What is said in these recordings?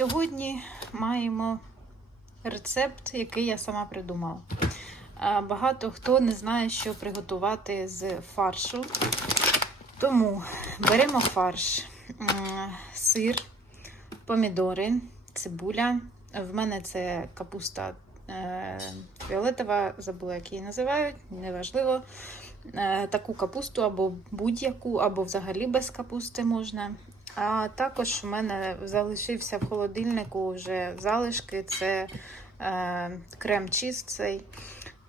Сьогодні маємо рецепт, який я сама придумала. Багато хто не знає, що приготувати з фаршу. Тому беремо фарш, сир, помідори, цибуля. В мене це капуста е, фіолетова, забула, як її називають, неважливо. Е, Таку капусту або будь-яку, або взагалі без капусти можна. А також в мене залишився в холодильнику вже залишки, це е, крем чист цей.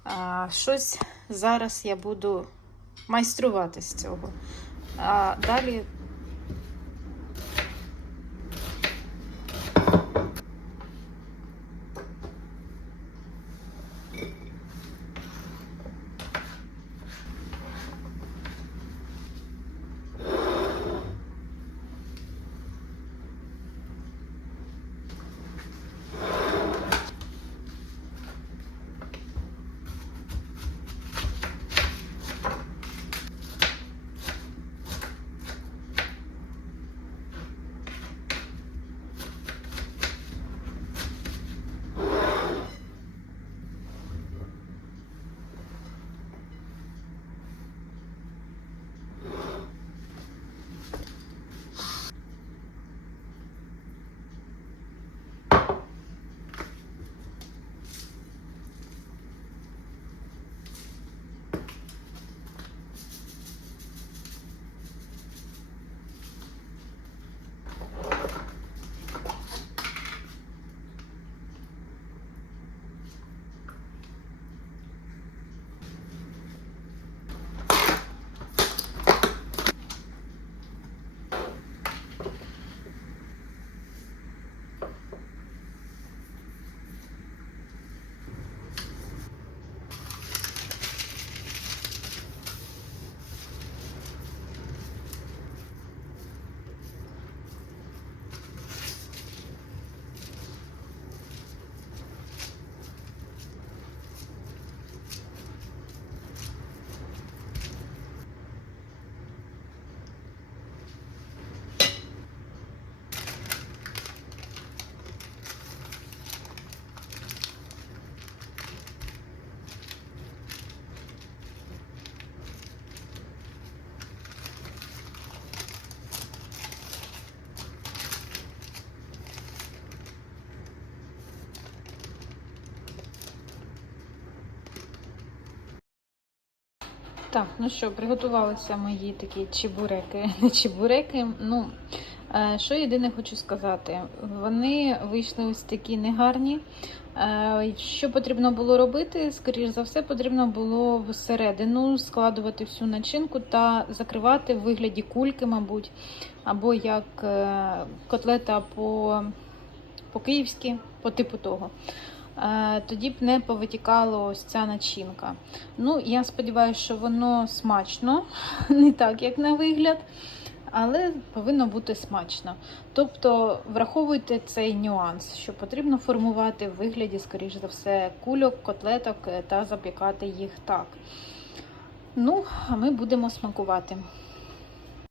А, щось зараз я буду майструвати з цього. А далі Так, ну що, приготувалися мої такі чебуреки. чебуреки. Ну, е, що єдине хочу сказати, вони вийшли ось такі негарні. Е, Що потрібно було робити? Скоріш за все, потрібно було всередину складувати всю начинку та закривати в вигляді кульки, мабуть, або як е, котлета по, по-київськи, по типу того. Е, Тоді б не повитікала ось ця начинка. Ну, я сподіваюся, що воно смачно, не так, як на вигляд, але повинно бути смачно. Тобто враховуйте цей нюанс, що потрібно формувати в вигляді, скоріш за все, кульок, котлеток е, та запікати їх так. Ну, а ми будемо смакувати.